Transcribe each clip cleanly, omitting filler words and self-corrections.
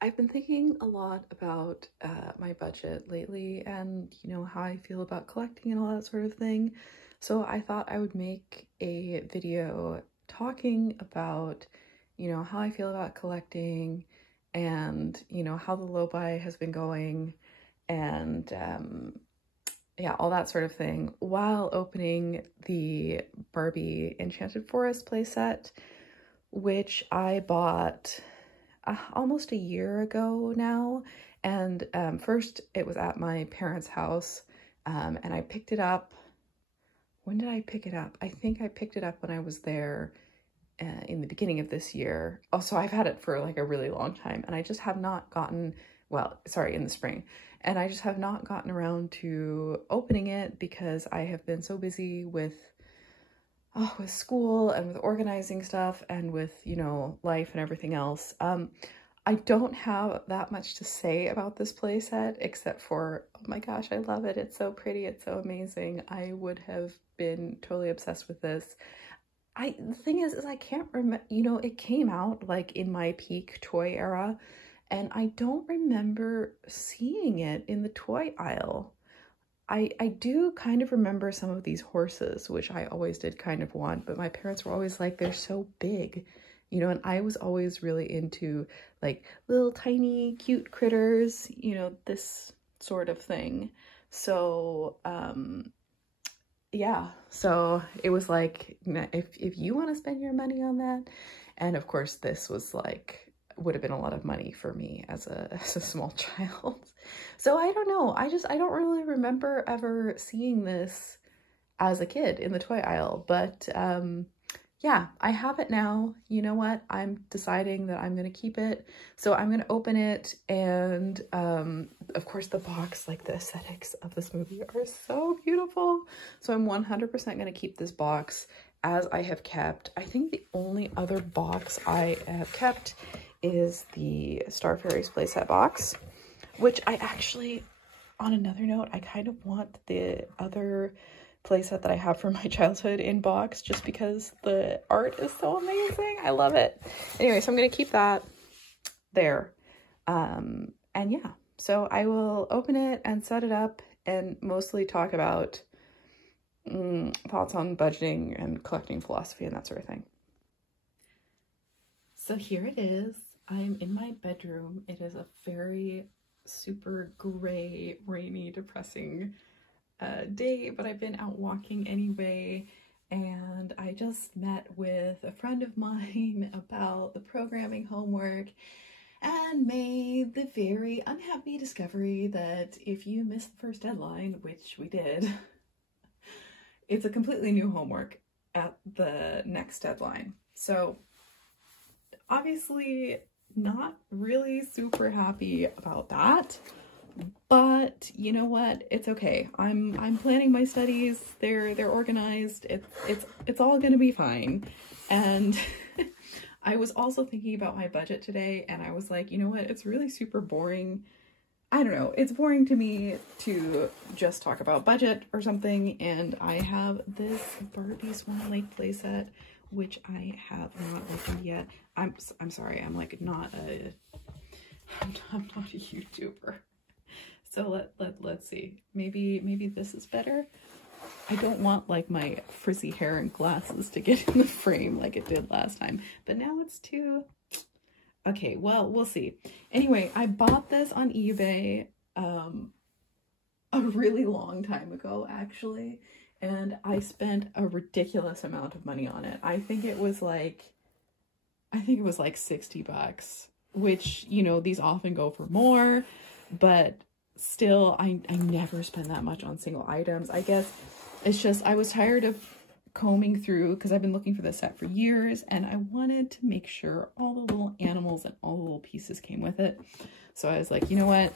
I've been thinking a lot about my budget lately and, how I feel about collecting and all that sort of thing. So I thought I would make a video talking about, how I feel about collecting and, how the low buy has been going and, yeah, all that sort of thing while opening the Barbie Enchanted Forest playset, which I bought almost a year ago now. And first it was at my parents' house, and I picked it up. When did I pick it up? I think I picked it up when I was there in the beginning of this year. Also, I've had it for like a really long time, and I just have not gotten, well, sorry, in the spring. And I just have not gotten around to opening it because I have been so busy with school and with organizing stuff and with, life and everything else. I don't have that much to say about this playset except for, oh my gosh, I love it. It's so pretty. It's so amazing. I would have been totally obsessed with this. The thing is I can't remember, it came out like in my peak toy era, and I don't remember seeing it in the toy aisle. I do kind of remember some of these horses, which I always did kind of want, but my parents were always like, they're so big, and I was always really into like little tiny cute critters, this sort of thing. So, yeah, so it was like, if you want to spend your money on that, and of course this was like, would have been a lot of money for me as a small child. So I don't know. I don't really remember ever seeing this as a kid in the toy aisle, but yeah, I have it now. You know what? I'm deciding that I'm going to keep it. So I'm going to open it, and of course the box, like the aesthetics of this movie are so beautiful. So I'm 100% going to keep this box, as I have kept. I think the only other box I have kept is the Star Fairies playset box, which I actually, on another note, I kind of want the other playset that I have from my childhood in box, just because the art is so amazing. I love it. Anyway, so I'm going to keep that there. And yeah, so I will open it and set it up and mostly talk about thoughts on budgeting and collecting philosophy and that sort of thing. So here it is. I'm in my bedroom. It is a very super gray, rainy, depressing day, but I've been out walking anyway, and I just met with a friend of mine about the programming homework and made the very unhappy discovery that if you miss the first deadline, which we did, it's a completely new homework at the next deadline. So obviously not really super happy about that, but you know what? It's okay. I'm planning my studies. They're organized. It's all gonna be fine. And I was also thinking about my budget today, and I was like, you know what? It's really super boring. I don't know. It's boring to me to just talk about budget or something. And I have this Barbie Swan Lake playset, which I have not opened yet. I'm sorry, I'm like not a I'm not a YouTuber. So let's see. Maybe this is better. I don't want like my frizzy hair and glasses to get in the frame like it did last time, but now it's too okay. Well, we'll see. Anyway, I bought this on eBay a really long time ago actually, and I spent a ridiculous amount of money on it. I think it was like 60 bucks, which, these often go for more, but still, I never spend that much on single items. I guess it's just, I was tired of combing through, because I've been looking for this set for years, and I wanted to make sure all the little animals and all the little pieces came with it. So I was like, you know what?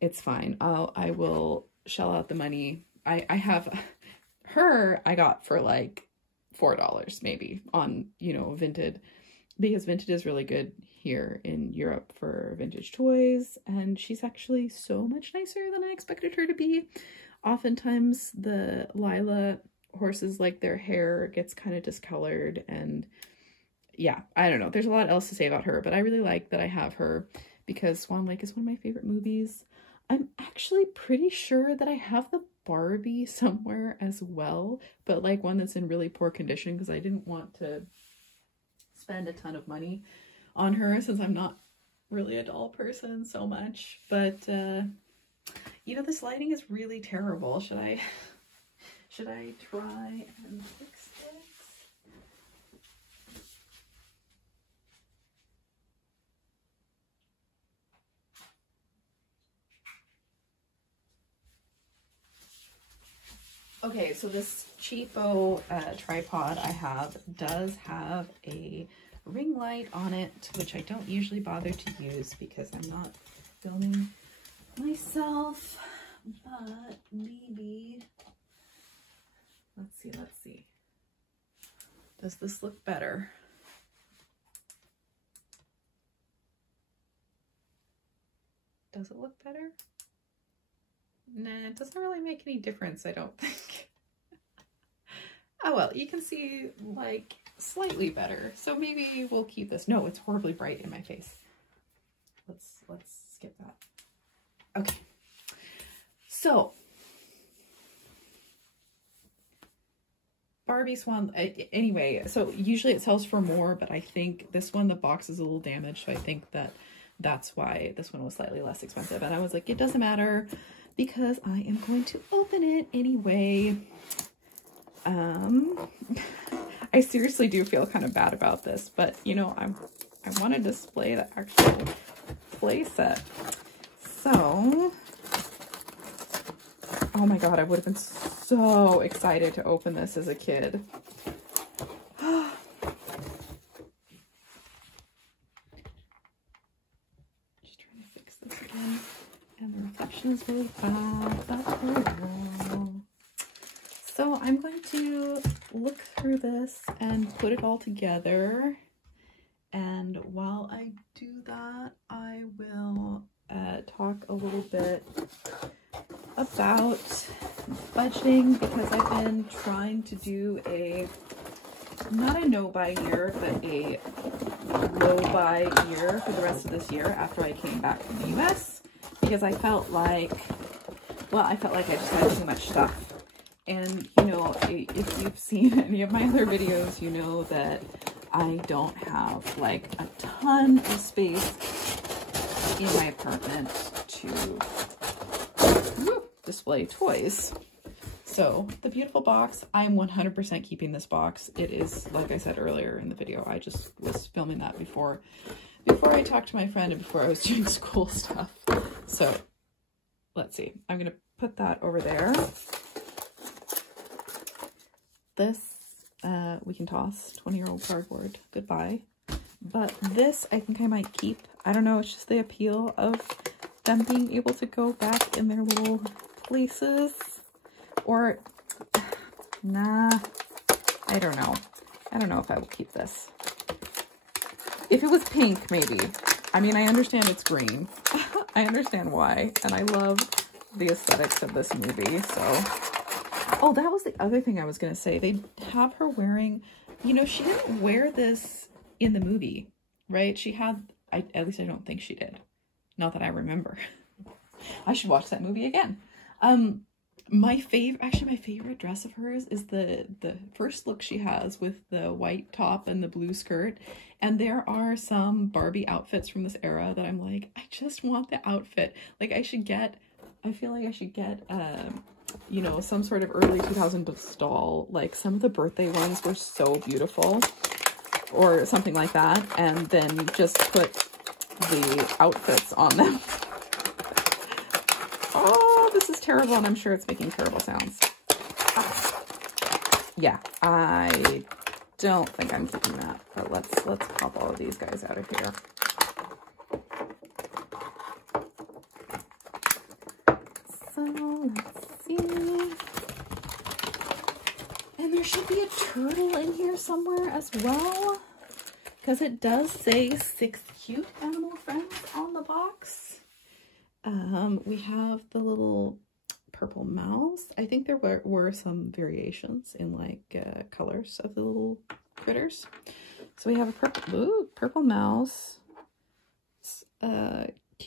It's fine. I will shell out the money. I have her, I got for like $4 maybe on, Vinted, because Vinted is really good here in Europe for vintage toys, and she's actually so much nicer than I expected her to be. Oftentimes the Lila horses, like, their hair gets kind of discolored, and yeah, I don't know. There's a lot else to say about her, but I really like that I have her because Swan Lake is one of my favorite movies. I'm actually pretty sure that I have the Barbie somewhere as well, but like one that's in really poor condition because I didn't want to spend a ton of money on her since I'm not really a doll person so much. But you know, this lighting is really terrible. Should I try and fix this? Okay, so this cheapo tripod I have does have a ring light on it, which I don't usually bother to use because I'm not filming myself, but maybe, let's see. Does this look better? Does it look better? Nah, it doesn't really make any difference, I don't think. Oh well, you can see like slightly better. So maybe we'll keep this. No, it's horribly bright in my face. Let's skip that. Okay. So Barbie Swan, anyway, so usually it sells for more, but I think this one, the box is a little damaged, so I think that's why this one was slightly less expensive. And I was like, it doesn't matter because I am going to open it anyway. I seriously do feel kind of bad about this, but you know, I want to display the actual play set. So, oh my god, I would have been so excited to open this as a kid. Just trying to fix this again. And the reflection is really bad. So I'm going to look through this and put it all together. And while I do that, I will talk a little bit about budgeting, because I've been trying to do not a no-buy year, but a low-buy year for the rest of this year after I came back from the US, because I felt like, well, I just had too much stuff. And, you know, if you've seen any of my other videos, you know that I don't have like a ton of space in my apartment to display toys. So the beautiful box, I'm 100% keeping this box. It is, like I said earlier in the video, I just was filming that before I talked to my friend and before I was doing school stuff. So let's see, I'm gonna put that over there. This we can toss, 20-year-old cardboard, goodbye. But this I think I might keep. I don't know, it's just the appeal of them being able to go back in their little places. Or, nah, I don't know. I don't know if I would keep this. If it was pink, maybe. I mean, I understand it's green. I understand why. And I love the aesthetics of this movie, so. Oh, that was the other thing I was going to say. They have her wearing, you know, she didn't wear this in the movie, right? She had, at least I don't think she did. Not that I remember. I should watch that movie again. My favorite dress of hers is the first look she has with the white top and the blue skirt. And there are some Barbie outfits from this era that I'm like, I just want the outfit. Like I feel like I should get, you know, some sort of early 2000s doll. Like some of the birthday ones were so beautiful or something like that. And then just put the outfits on them. Oh, this is terrible, and I'm sure it's making terrible sounds. Yeah, I don't think I'm keeping that, but let's pop all of these guys out of here. So let's see. And there should be a turtle in here somewhere as well, because it does say 6 cute animal friends on the box. We have the little purple mouse. I think there were some variations in like colors of the little critters. So we have a purple mouse,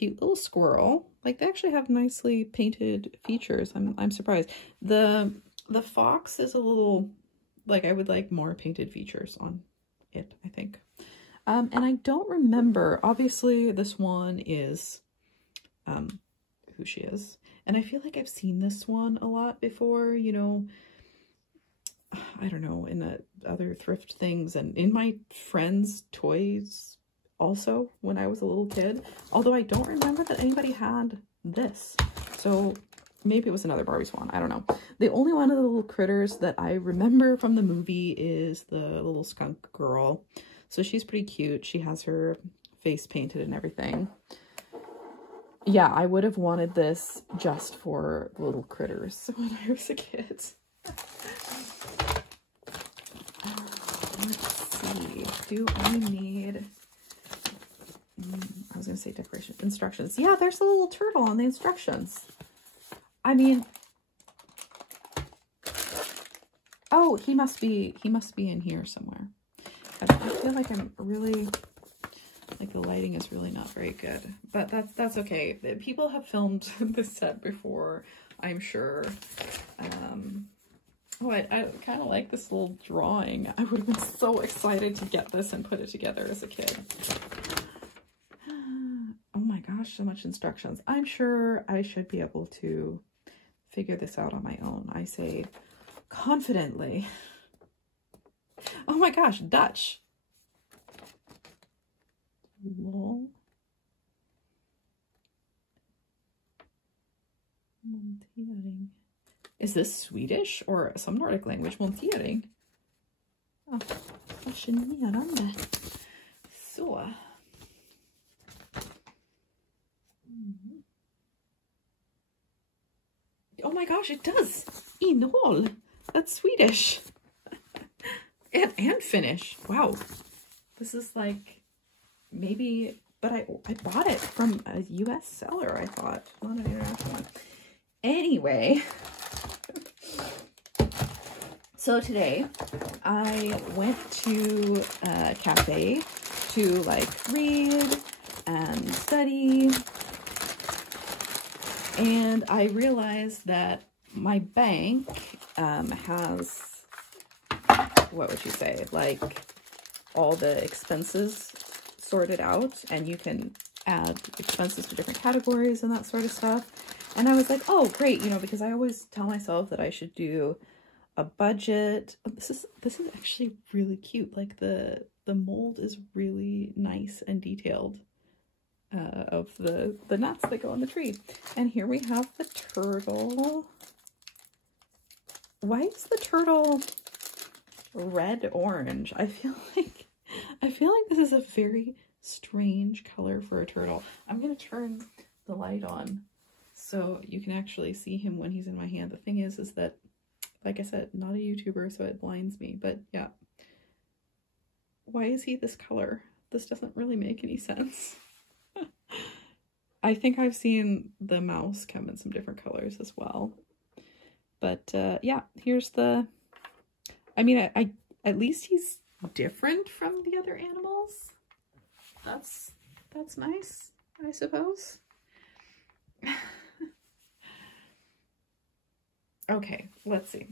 cute little squirrel. Like, they actually have nicely painted features. I'm surprised. The fox is a little, like, I would like more painted features on it, I think. And I don't remember, obviously this one is who she is. And I feel like I've seen this one a lot before, you know, I don't know, in the other thrift things and in my friends' toys also when I was a little kid. Although I don't remember that anybody had this. So maybe it was another Barbie swan. I don't know. The only one of the little critters that I remember from the movie is the little skunk girl. So she's pretty cute. She has her face painted and everything. Yeah, I would have wanted this just for little critters when I was a kid. Let's see. Do I need... I was going to say decoration. Instructions. Yeah, there's a little turtle on the instructions. I mean... Oh, he must be in here somewhere. I feel like I'm really... Like, the lighting is really not very good, but that's okay. People have filmed this set before, I'm sure. Oh, I kind of like this little drawing. I would have been so excited to get this and put it together as a kid. Oh my gosh, so much instructions. I'm sure I should be able to figure this out on my own. I say confidently. Oh my gosh, Dutch. Lol. Montering. Is this Swedish or some Nordic language? Montering. Oh, fascinerande. Så. Oh my gosh, it does. Innehåll. That's Swedish. and Finnish. Wow. This is like... Maybe, but I bought it from a US seller, I thought, not an international one. Anyway, so today I went to a cafe to like read and study, and I realized that my bank has, what would you say, like all the expenses sorted out, and you can add expenses to different categories and that sort of stuff. And I was like, oh great, you know, because I always tell myself that I should do a budget. Oh, this is actually really cute. Like the mold is really nice and detailed of the nuts that go on the tree. And here we have the turtle. Why is the turtle red orange? I feel like this is a very strange color for a turtle. I'm going to turn the light on so you can actually see him when he's in my hand. The thing is that, like I said, not a YouTuber, so it blinds me. But yeah. Why is he this color? This doesn't really make any sense. I think I've seen the mouse come in some different colors as well. But yeah, here's the... I mean, I at least he's different from the other animals. That's nice, I suppose. Okay, let's see.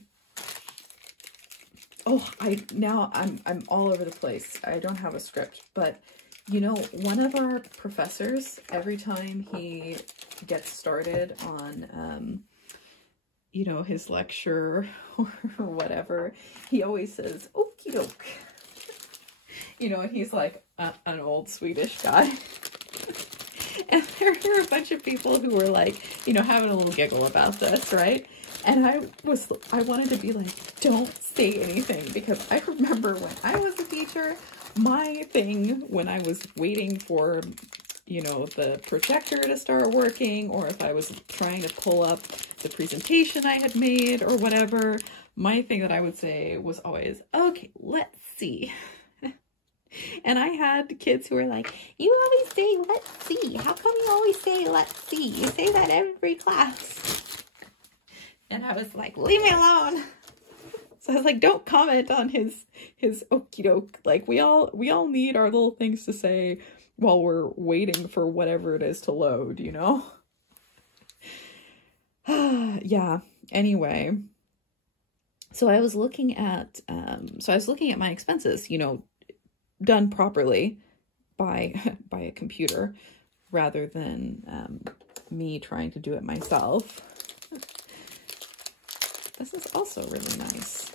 Oh, I'm all over the place. I don't have a script, but you know, one of our professors, every time he gets started on you know, his lecture or whatever, he always says, okie doke. You know, and he's like an old Swedish guy. And there were a bunch of people who were like, you know, having a little giggle about this, right? And I wanted to be like, don't say anything, because I remember when I was a teacher, my thing when I was waiting for, you know, the projector to start working, or if I was trying to pull up the presentation I had made or whatever, my thing that I would say was always, okay, let's see. And I had kids who were like, you always say, let's see. How come you always say, let's see? You say that every class. And I was like, leave me alone. So I was like, don't comment on his okie doke. Like, we all need our little things to say while we're waiting for whatever it is to load, you know? Yeah, anyway. So I was looking at my expenses, you know, done properly by a computer rather than me trying to do it myself. This is also really nice.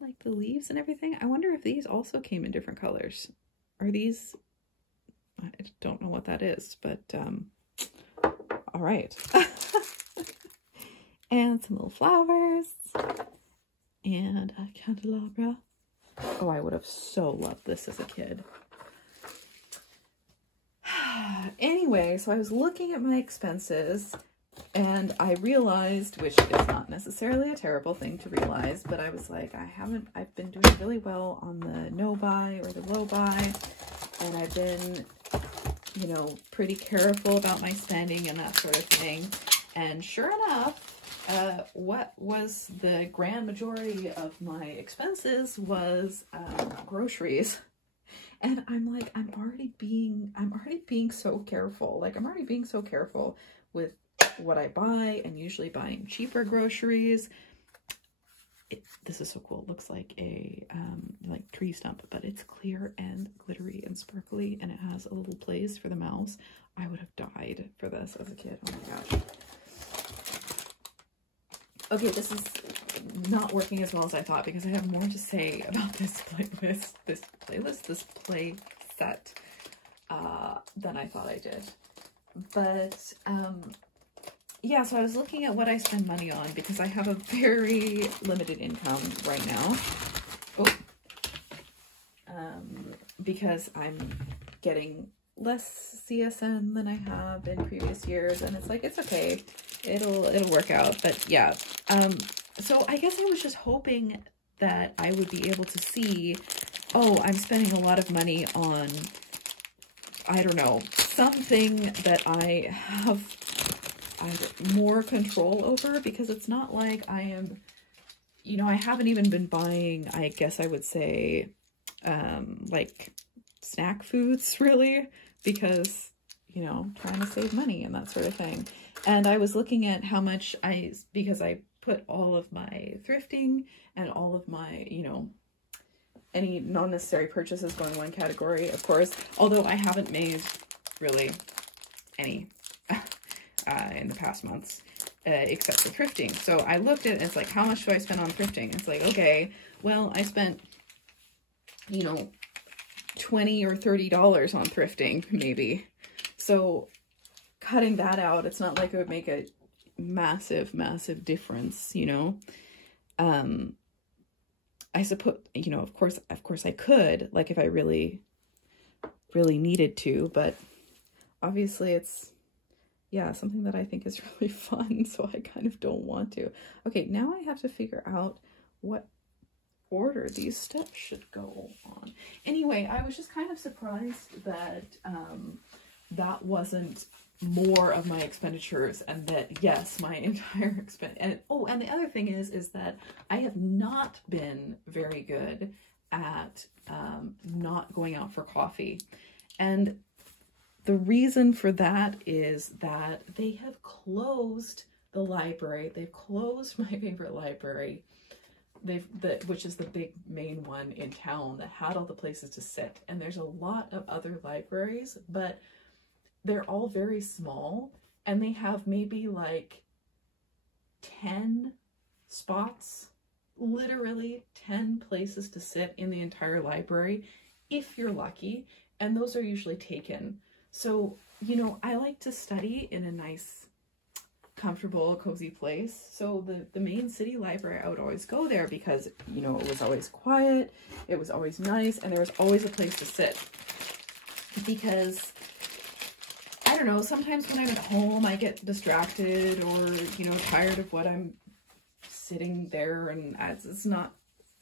Like the leaves and everything. I wonder if these also came in different colors. Are these, I don't know what that is, but all right. And some little flowers and a candelabra. Oh, I would have so loved this as a kid. Anyway, so I was looking at my expenses and I realized, which is not necessarily a terrible thing to realize, but I was like, I've been doing really well on the no buy or the low buy, and I've been, you know, pretty careful about my spending and that sort of thing. And sure enough, what was the grand majority of my expenses was groceries. And I'm like, I'm already being so careful. Like, I'm already being so careful with what I buy, and usually buying cheaper groceries. This is so cool. It looks like a like tree stump, but it's clear and glittery and sparkly, and it has a little place for the mouse. I would have died for this as a kid. Oh my gosh. Okay, this is not working as well as I thought because I have more to say about this play set than I thought I did. But yeah, so I was looking at what I spend money on because I have a very limited income right now. Oh. Because I'm getting less CSN than I have in previous years, and it's like, it's okay. It'll work out. But yeah, so I guess I was just hoping that I would be able to see, oh, I'm spending a lot of money on, I don't know, something that I have more control over, because it's not like I am, you know, I haven't even been buying, I guess I would say, like snack foods really, because, you know, trying to save money and that sort of thing. And I was looking at how much because I put all of my thrifting and all of my, you know, any non-necessary purchases go in one category, of course, although I haven't made really any in the past months, except for thrifting. So I looked at it, and it's like, how much do I spend on thrifting? It's like, okay, well, I spent, you know, $20 or $30 on thrifting, maybe. So cutting that out, it's not like it would make a massive, massive difference, you know? I suppose, you know, of course I could, like, if I really, really needed to, but obviously it's, yeah, something that I think is really fun, so I kind of don't want to. Okay, now I have to figure out what order these steps should go on. Anyway, I was just kind of surprised that that wasn't more of my expenditures, and that, yes, my entire expense, and oh, and the other thing is that I have not been very good at not going out for coffee. And the reason for that is that they have closed the library. They've closed my favorite library, which is the big main one in town that had all the places to sit. And there's a lot of other libraries, but they're all very small, and they have maybe like 10 spots, literally 10 places to sit in the entire library, if you're lucky, and those are usually taken. So, you know, I like to study in a nice, comfortable, cozy place. So the main city library, I would always go there because, you know, it was always quiet, it was always nice, and there was always a place to sit. Because, I don't know, sometimes when I'm at home, I get distracted or, you know, tired of what I'm sitting there, and it's not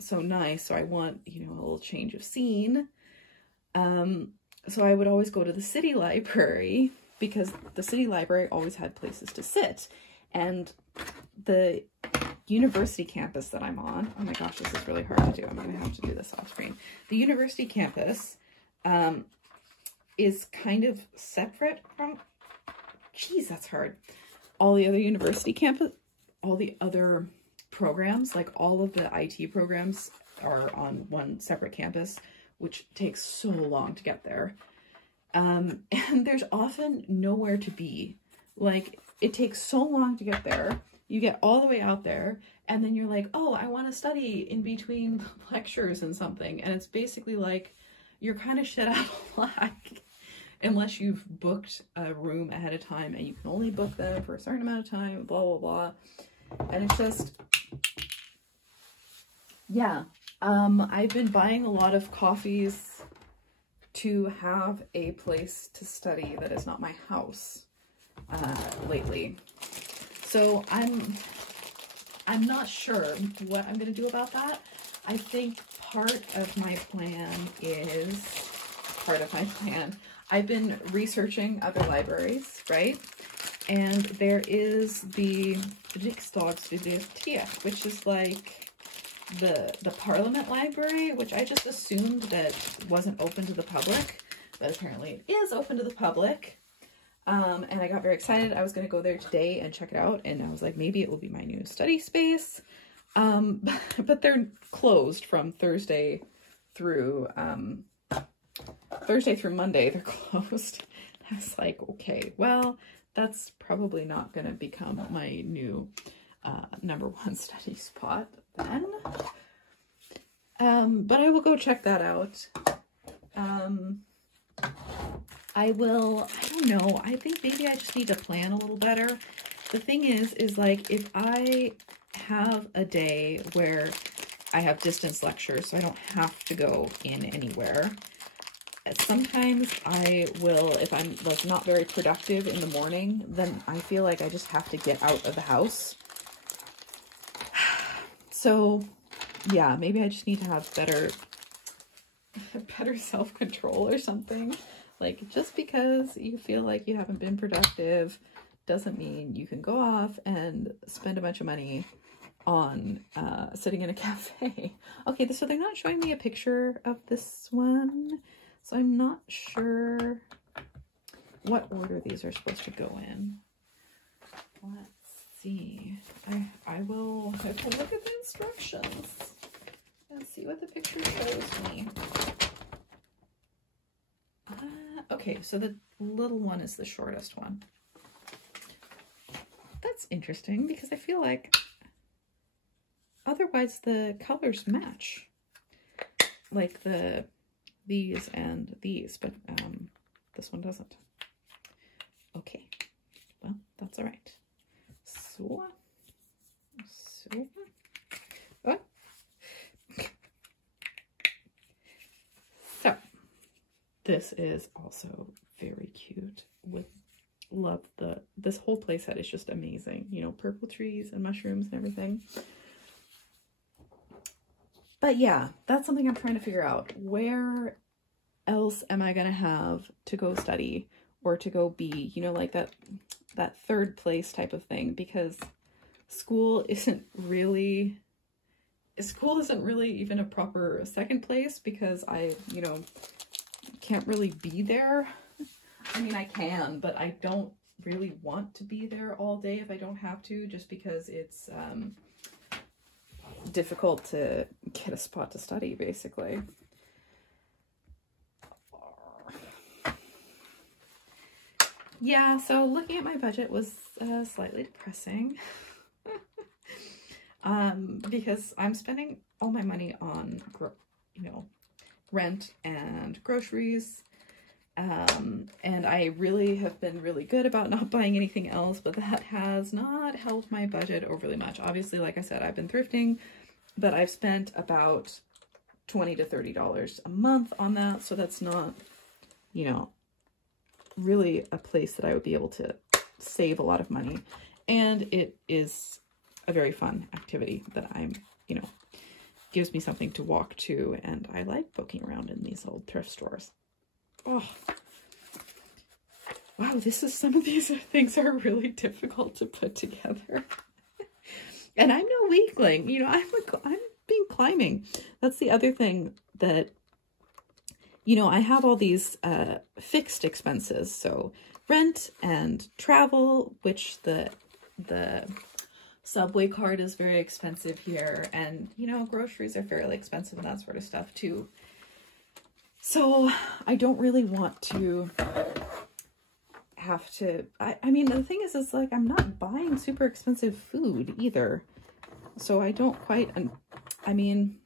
so nice. So I want, you know, a little change of scene. So I would always go to the city library because the city library always had places to sit. And the university campus that I'm on, oh my gosh, this is really hard to do. I'm going to have to do this off screen. The university campus is kind of separate from, geez, that's hard. All the other university campus, all the other programs, like all of the IT programs are on one separate campus, which takes so long to get there. And there's often nowhere to be. Like, it takes so long to get there. You get all the way out there, and then you're like, oh, I want to study in between lectures and something. And it's basically like, you're kind of shit out of luck unless you've booked a room ahead of time, and you can only book them for a certain amount of time, blah, blah, blah. And it's just, yeah. I've been buying a lot of coffees to have a place to study that is not my house lately. So I'm not sure what I'm going to do about that. I think part of my plan is, I've been researching other libraries, right? And there is the Riksdagsbibliotek, which is like the Parliament Library, which I just assumed that wasn't open to the public, but apparently it is open to the public. And I got very excited. I was going to go there today and check it out, and I was like, maybe it will be my new study space. But they're closed from Thursday through Monday. They're closed. I was like, okay, well, that's probably not going to become my new #1 study spot then. But I will go check that out. I don't know, I think maybe I just need to plan a little better. The thing is like, if I have a day where I have distance lectures, so I don't have to go in anywhere, sometimes I will, if I'm like not very productive in the morning, then I feel like I just have to get out of the house. So yeah, maybe I just need to have better self-control or something. Like, just because you feel like you haven't been productive doesn't mean you can go off and spend a bunch of money on sitting in a cafe. Okay, so they're not showing me a picture of this one, so I'm not sure what order these are supposed to go in. Let's see. I will look at the instructions and see what the picture shows me. Okay, so the little one is the shortest one. That's interesting, because I feel like otherwise the colors match, like these and these, but this one doesn't. Okay, well, that's all right. So oh. So this is also very cute. Love this whole playset is just amazing. You know, purple trees and mushrooms and everything. But yeah, that's something I'm trying to figure out. Where else am I gonna have to go study or to go be, you know, like that third place type of thing, because school isn't really even a proper second place, because I, you know, can't really be there. I mean, I can, but I don't really want to be there all day if I don't have to, just because it's difficult to get a spot to study, basically. Yeah, so looking at my budget was slightly depressing. Because I'm spending all my money on, you know, rent and groceries. And I really have been really good about not buying anything else, but that has not helped my budget overly much. Obviously, like I said, I've been thrifting, but I've spent about $20 to $30 a month on that. So that's not, you know, really a place that I would be able to save a lot of money. And it is a very fun activity that I'm, you know, gives me something to walk to. And I like poking around in these old thrift stores. Oh, wow, some of these things are really difficult to put together. And I'm no weakling, you know, I'm been climbing. That's the other thing that, you know, I have all these fixed expenses. So rent and travel, which the subway card is very expensive here. And, you know, groceries are fairly expensive and that sort of stuff too. So I don't really want to have to, I mean, the thing is like, I'm not buying super expensive food either. So I don't quite, I mean,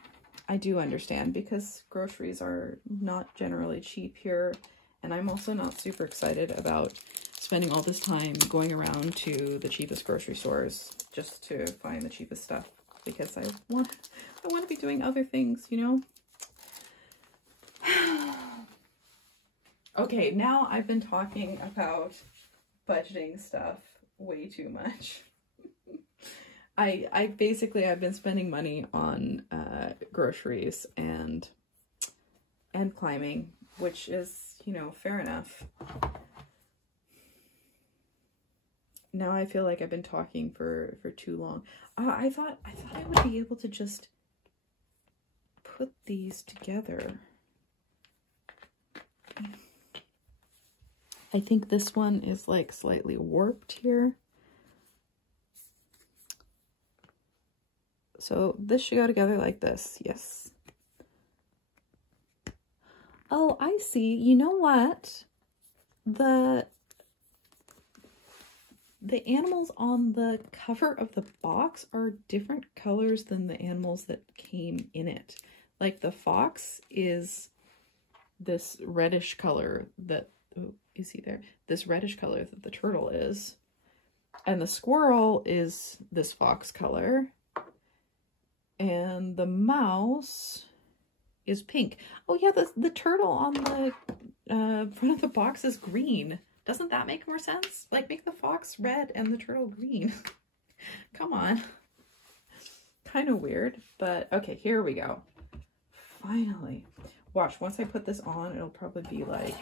I do understand because groceries are not generally cheap here. And I'm also not super excited about spending all this time going around to the cheapest grocery stores just to find the cheapest stuff, because I want to be doing other things, you know? Okay, now I've been talking about budgeting stuff way too much. I've been spending money on groceries and climbing, which is, you know, fair enough. Now I feel like I've been talking for too long. I thought I would be able to just put these together. I think this one is like slightly warped here. So this should go together like this. Yes. Oh, I see. You know what? The animals on the cover of the box are different colors than the animals that came in it. Like the fox is this reddish color that, oh, you see there? This reddish color that the turtle is. And the squirrel is this fox color. And the mouse is pink. Oh yeah, the turtle on the front of the box is green. Doesn't that make more sense? Like, make the fox red and the turtle green. Come on. Kind of weird, but okay, here we go. Finally. Watch, once I put this on, it'll probably be like,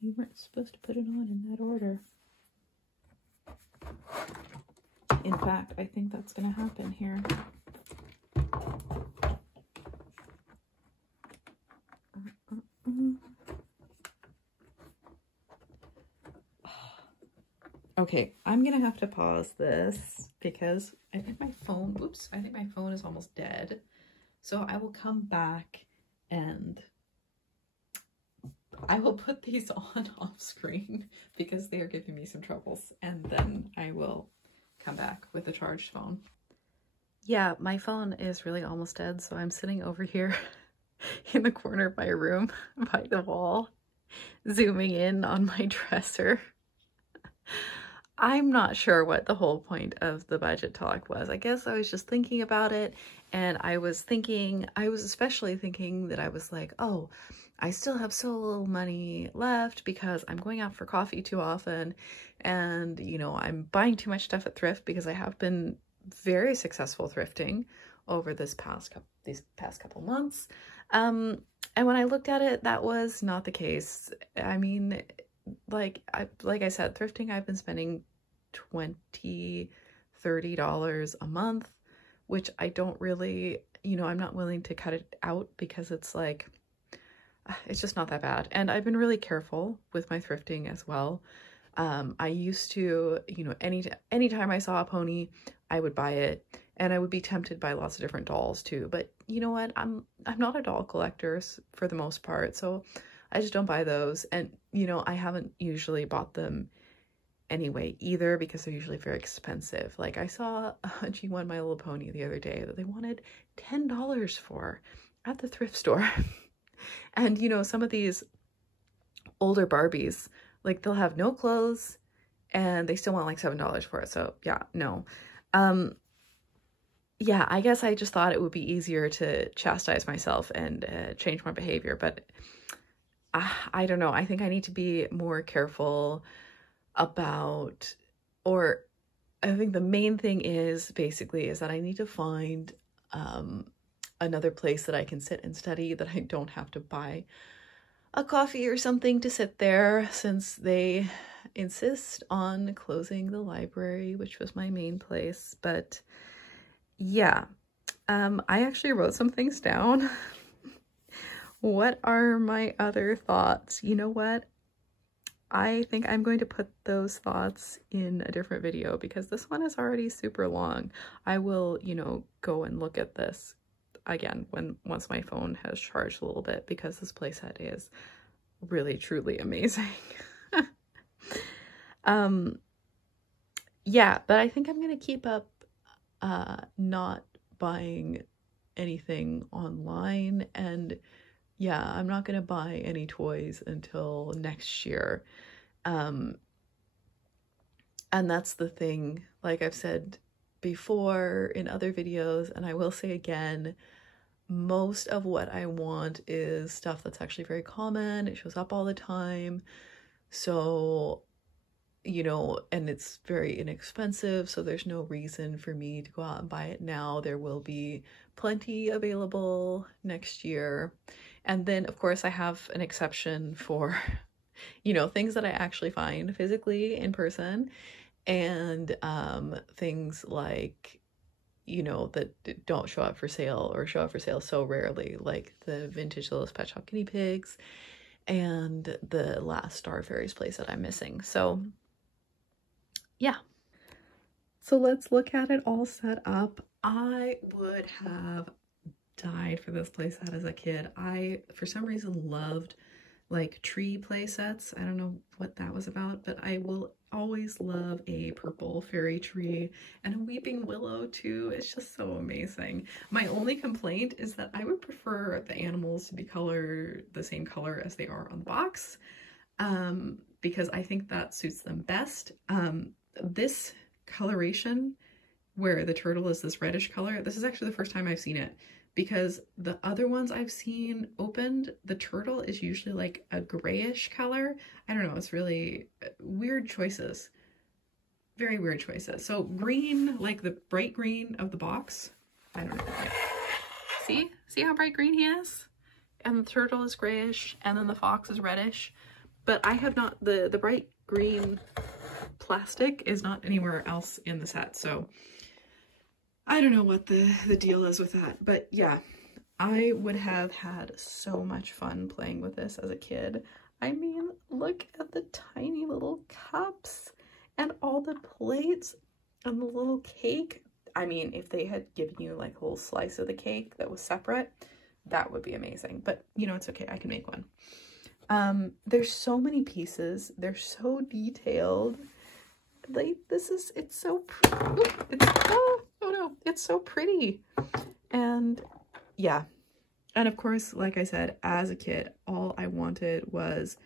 you weren't supposed to put it on in that order. In fact, I think that's going to happen here. Okay, I'm gonna have to pause this because I think my phone, oops, I think my phone is almost dead. So I will come back and I will put these on off screen because they are giving me some troubles, and then I will come back with a charged phone. Yeah, my phone is really almost dead, so I'm sitting over here in the corner of my room by the wall, zooming in on my dresser. I'm not sure what the whole point of the budget talk was. I guess I was just thinking about it, and I was especially thinking that I was like, oh, I still have so little money left because I'm going out for coffee too often, and, you know, I'm buying too much stuff at thrift because I have been very successful thrifting over these past couple months. And when I looked at it, that was not the case. I mean, like I said, thrifting, I've been spending $20, $30 a month, which I don't really, you know, I'm not willing to cut it out because it's like, it's just not that bad. And I've been really careful with my thrifting as well. I used to, you know, anytime I saw a pony, I would buy it, and I would be tempted by lots of different dolls too. But you know what? I'm not a doll collector for the most part, so I just don't buy those. And, you know, I haven't usually bought them anyway either because they're usually very expensive. Like, I saw a G1 My Little Pony the other day that they wanted $10 for at the thrift store. And, you know, some of these older Barbies, like, they'll have no clothes and they still want like $7 for it. So yeah, no. Yeah, I guess I just thought it would be easier to chastise myself and change my behavior, but I don't know. I think I need to be more careful about, or I think the main thing is that I need to find another place that I can sit and study, that I don't have to buy a coffee or something to sit there, since they insist on closing the library, which was my main place. But yeah, I actually wrote some things down. What are my other thoughts? You know what? I think I'm going to put those thoughts in a different video because this one is already super long. I will, you know, go and look at this again once my phone has charged a little bit, because this playset is really truly amazing. Yeah, but I think I'm gonna keep up not buying anything online, and yeah, I'm not gonna buy any toys until next year. And that's the thing, like I've said before in other videos, and I will say again, most of what I want is stuff that's actually very common. It shows up all the time. So, you know, and it's very inexpensive, so there's no reason for me to go out and buy it now. There will be plenty available next year. And then, of course, I have an exception for, you know, things that I actually find physically in person, and things like, you know, that don't show up for sale or show up for sale so rarely, like the vintage Littlest Pet Shop guinea pigs and the last Star Fairies place that I'm missing. So yeah. So let's look at it all set up. I would have died for this playset as a kid. I, for some reason, loved like tree play sets. I don't know what that was about, but I will always love a purple fairy tree and a weeping willow too. It's just so amazing. My only complaint is that I would prefer the animals to be colored the same color as they are on the box, because I think that suits them best. This coloration where the turtle is this reddish color, this is actually the first time I've seen it, because the other ones I've seen opened, the turtle is usually like a grayish color. I don't know, it's really weird choices. Very weird choices. So green, like the bright green of the box, I don't know. See how bright green he is? And the turtle is grayish, and then the fox is reddish. But I have not, the bright green plastic is not anywhere else in the set, so I don't know what the deal is with that. But yeah, I would have had so much fun playing with this as a kid. I mean, look at the tiny little cups and all the plates and the little cake. I mean, if they had given you like a little slice of the cake that was separate, that would be amazing. But you know, it's okay, I can make one. There's so many pieces. They're so detailed. Like, it's so pretty. It's so pretty. And yeah. And of course, like I said, as a kid, all I wanted was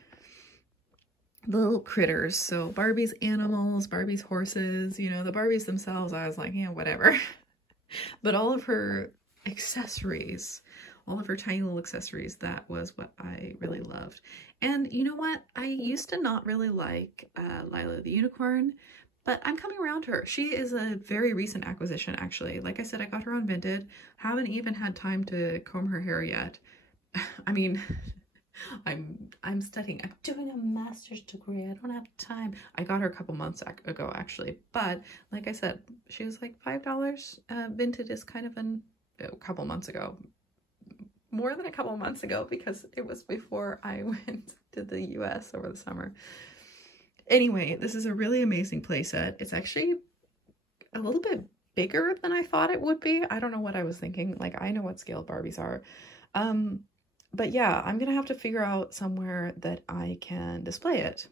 the little critters. So Barbie's animals, Barbie's horses, you know, the Barbies themselves, I was like, yeah, whatever. But all of her accessories, all of her tiny little accessories, that was what I really loved. And you know what? I used to not really like Lila the Unicorn, but I'm coming around to her. She is a very recent acquisition, actually. Like I said, I got her on Vinted. Haven't even had time to comb her hair yet. I mean, I'm studying. I'm doing a master's degree. I don't have time. I got her a couple months ago, actually. But like I said, she was like $5. Vinted is kind of a couple months ago. More than a couple months ago, because it was before I went to the US over the summer. Anyway, this is a really amazing playset. It's actually a little bit bigger than I thought it would be. I don't know what I was thinking. Like, I know what scale Barbies are. But yeah, I'm gonna have to figure out somewhere that I can display it.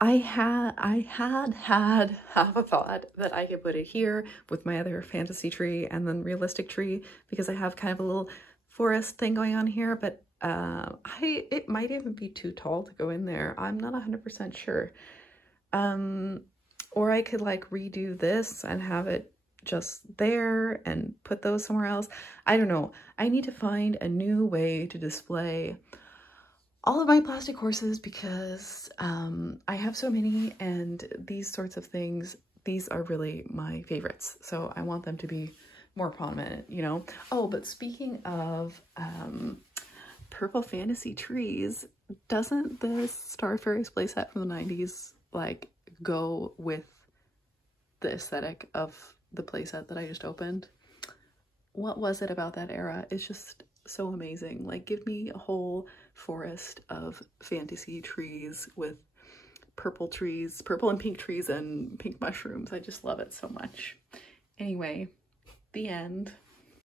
I had half a thought that I could put it here with my other fantasy tree and then realistic tree, because I have kind of a little forest thing going on here, but it might even be too tall to go in there. I'm not 100% sure. Or I could like redo this and have it just there and put those somewhere else. I don't know. I need to find a new way to display all of my plastic horses, because I have so many, and these sorts of things, these are really my favorites. So I want them to be more prominent, you know? Oh, but speaking of purple fantasy trees, doesn't this Star Fairies playset from the 90s like go with the aesthetic of the playset that I just opened? What was it about that era? It's just, so amazing. Like, give me a whole forest of fantasy trees with purple and pink trees and pink mushrooms. I just love it so much. Anyway, the end.